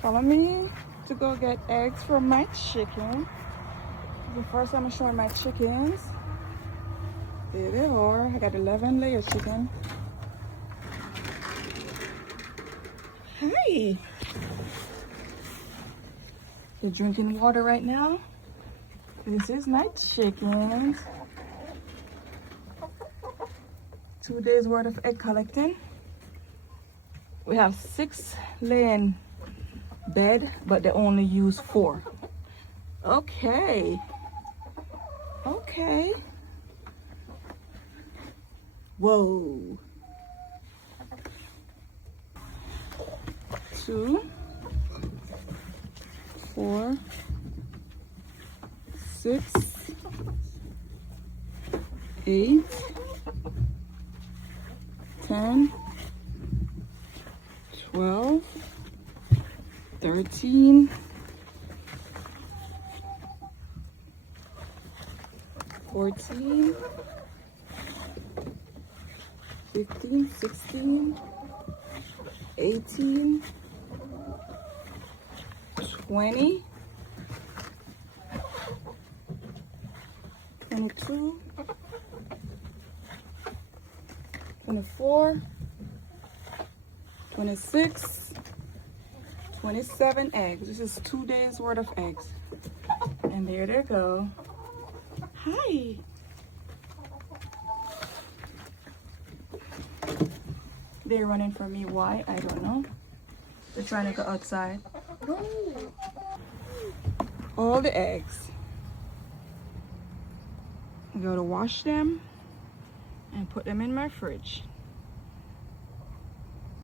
Follow me to go get eggs from my chicken. The first time I'm showing my chickens. There they are. I got 11 layer chicken. Hi. They're drinking water right now. This is my chickens. 2 days worth of egg collecting. We have 6 laying bed, but they only use 4. Okay. Okay. Whoa. 2, 4, 6, 8, 10, 12, 13, 14, 15, 16, 18, 20, 22, 24, 26, 27 eggs. This is 2 days worth of eggs. And there they go. Hi. They're running from me. Why? I don't know. They're trying to go outside. All the eggs. I gotta wash them and put them in my fridge.